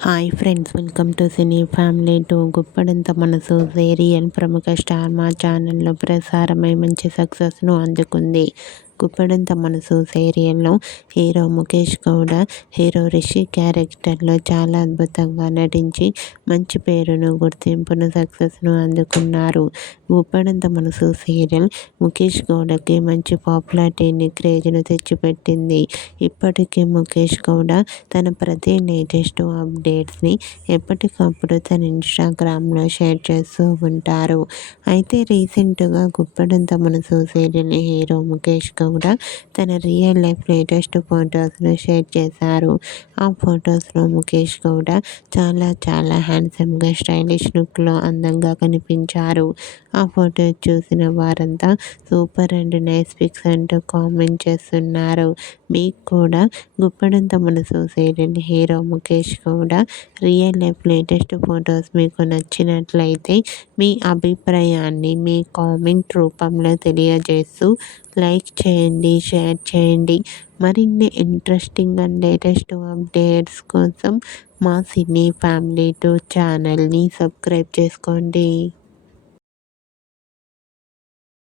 Hi friends, welcome to cine family too. గుప్పడంత మనసు serial ప్రముఖ స్టార్ మా ఛానల్లో ప్రసారమై మంచి సక్సెస్ను అందుకుంది. గుప్పడంత మనసు సీరియల్లో హీరో ముఖేష్ గౌడ, హీరో రిషి క్యారెక్టర్లో చాలా అద్భుతంగా నటించి మంచి పేరును, గుర్తింపును, సక్సెస్ను అందుకున్నారు. గుప్పడంత మనసు సీరియల్ ముఖేష్ గౌడకి మంచి పాపులారిటీని, క్రేజ్ను తెచ్చిపెట్టింది. ఇప్పటికీ ముఖేష్ గౌడ తన ప్రతి లేటెస్ట్ అప్డేట్స్ని ఎప్పటికప్పుడు తన ఇన్స్టాగ్రామ్లో షేర్ చేస్తూ ఉంటారు. అయితే రీసెంట్గా గుప్పడంత మనసు సీరియల్ హీరో ముఖేష్ గౌడ తన రియల్ లైఫ్ లేటెస్ట్ ఫొటోస్ను షేర్ చేశారు. ఆ ఫొటోస్లో ముఖేష్ గౌడ చాలా హ్యాండ్సమ్గా, స్టైలిష్ లుక్లో అందంగా కనిపించారు. ఆ ఫోటో చూసిన వారంతా సూపర్ అండ్ నైస్ పిక్స్ అంటూ కామెంట్ చేస్తున్నారు. మీకు కూడా గుప్పడంత మనసు serial hero Mukesh Gowda real life latest photos మీకు నచ్చినట్లయితే మీ అభిప్రాయాన్ని మీ కామెంట్ రూపంలో తెలియజేస్తూ లైక్ చేయండి, షేర్ చేయండి. మరిన్ని ఇంట్రెస్టింగ్ అండ్ లేటెస్ట్ అప్డేట్స్ కోసం మా సినీ ఫ్యామిలీ 2 ఛానల్ని సబ్స్క్రైబ్ చేసుకోండి.